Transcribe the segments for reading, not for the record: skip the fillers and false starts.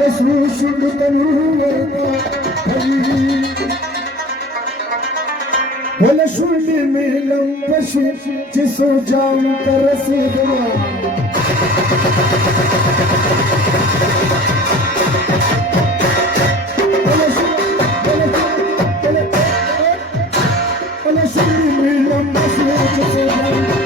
शुद्ध तनु बोले शुद्ध मिलम पशु जिसो जाम कर रसीदवा बोले शुद्ध मिलम पशु जिसो जाम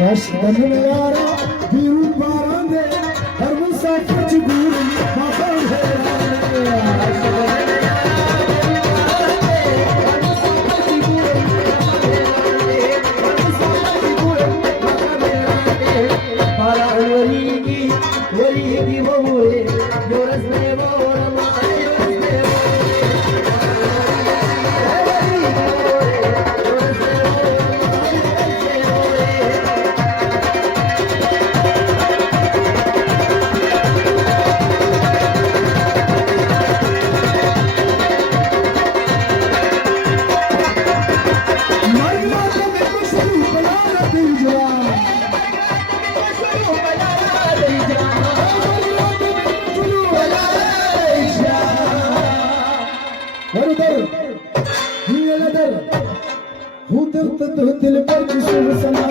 Raştanlara bir parande her musafir çıkıyor bakar दिल पर जिसमें समा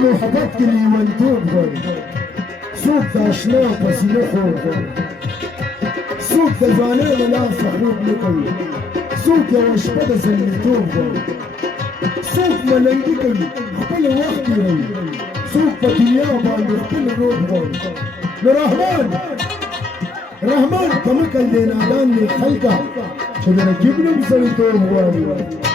محبت के लिए मंजूर हो सूख दाशना पसीने खोर हो सूख दजाने वाला फहरूब निकल सूख वशपद ज़मीतूब हो सूख मलंगी कल अपल वक्त रही सूख पतिया बांध अपल रोड हो रहमान कमकल देना दान ने खलका चुदर जिब्रम सरितोब हुआ